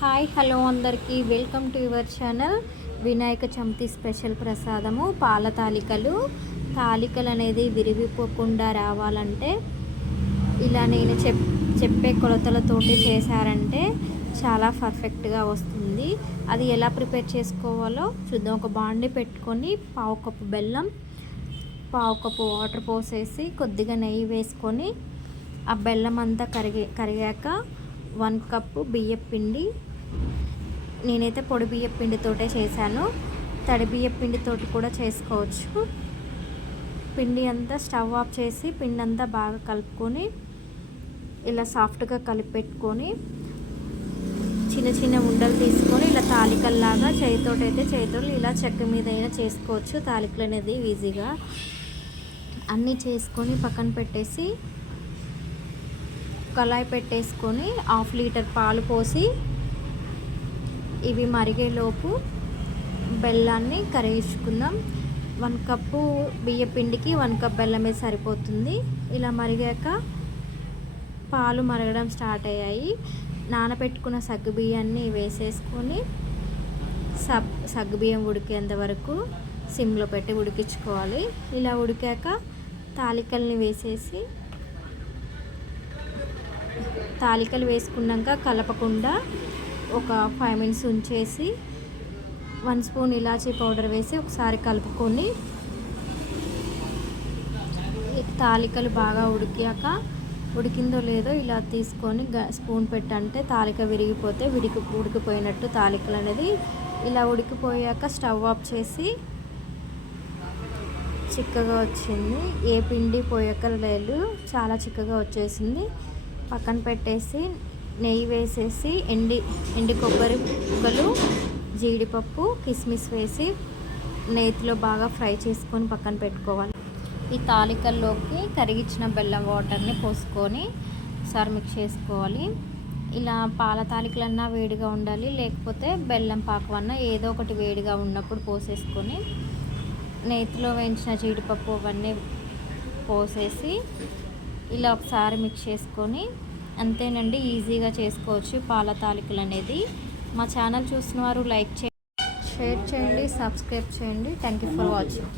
Hi hello అందరికీ. Welcome to your channel Vinayaka Chavithi special ప్రసాదము పాల తాలికలు. తాలికలు అనేది విరిగిపోకుండా రావాలంటే ఇలా నేను చెప్ చెప్పే కొలతలతోటి చేశారంటే చాలా పర్ఫెక్ట్గా వస్తుంది. అది ఎలా ప్రిపేర్ చేసుకోవాలో చూద్దాం. ఒక బాండి పెట్టుకొని పావు కప్పు బెల్లం పావు కప్పు వాటర్ పోసేసి కొద్దిగా నెయ్యి వేసుకొని ఆ బెల్లం అంతా కరిగే కరిగాక వన్ కప్పు బియ్యం పిండి నేనైతే పొడి బియ్య పిండితోటే చేశాను. తడి బియ్యపిండితో కూడా చేసుకోవచ్చు. పిండి అంతా స్టవ్ ఆఫ్ చేసి పిండి అంతా బాగా కలుపుకొని ఇలా సాఫ్ట్గా కలిపెట్టుకొని చిన్న చిన్న ఉండలు తీసుకొని ఇలా తాలికల్లాగా చేతితోటి అయితే ఇలా చెక్క మీద అయినా చేసుకోవచ్చు. తాలికలు అనేది ఈజీగా అన్నీ చేసుకొని పక్కన పెట్టేసి కళాయి పెట్టేసుకొని హాఫ్ లీటర్ పాలు పోసి ఇవి మరిగేలోపు బెల్లాన్ని కరిగించుకుందాం. వన్ కప్పు బియ్య పిండికి వన్ కప్ బెల్లమే సరిపోతుంది. ఇలా మరిగాక పాలు మరగడం స్టార్ట్ అయ్యాయి. నానబెట్టుకున్న సగ్గు బియ్యాన్ని వేసేసుకొని సబ్ సగ్గు బియ్యం ఉడికేంత వరకు సిమ్లో పెట్టి ఉడికించుకోవాలి. ఇలా ఉడికాక తాలికల్ని వేసేసి తాలికలు వేసుకున్నాక కలపకుండా ఒక ఫైవ్ మినిట్స్ ఉంచేసి వన్ స్పూన్ ఇలాచీ పౌడర్ వేసి ఒకసారి కలుపుకొని తాలికలు బాగా ఉడికాక ఉడికిందో లేదో ఇలా తీసుకొని స్పూన్ పెట్టంటే తాలిక విరిగిపోతే విడికి ఉడికిపోయినట్టు తాలికలు అనేది ఇలా ఉడికిపోయాక స్టవ్ ఆఫ్ చేసి చిక్కగా వచ్చింది. ఏ పిండి పోయాక లేదు చాలా చిక్కగా వచ్చేసింది. పక్కన పెట్టేసి నెయ్యి వేసేసి ఎండి ఎండి కొబ్బరి ముక్కలు జీడిపప్పు కిస్మిస్ వేసి నేతిలో బాగా ఫ్రై చేసుకొని పక్కన పెట్టుకోవాలి. ఈ తాలికల్లోకి కరిగించిన బెల్లం వాటర్ని పోసుకొని సార్ మిక్స్ చేసుకోవాలి. ఇలా పాల తాలికలన్నా వేడిగా ఉండాలి లేకపోతే బెల్లం పాకం అన్నా ఏదో ఒకటి వేడిగా ఉన్నప్పుడు పోసేసుకొని నేతిలో వేయించిన జీడిపప్పు అవన్నీ పోసేసి ఇలా ఒకసారి మిక్స్ చేసుకొని అంతేనండి ఈజీగా చేసుకోవచ్చు పాల తాలికలు అనేది. మా ఛానల్ చూసిన వారు లైక్ చేయండి షేర్ చేయండి సబ్స్క్రైబ్ చేయండి. Thank you for watching.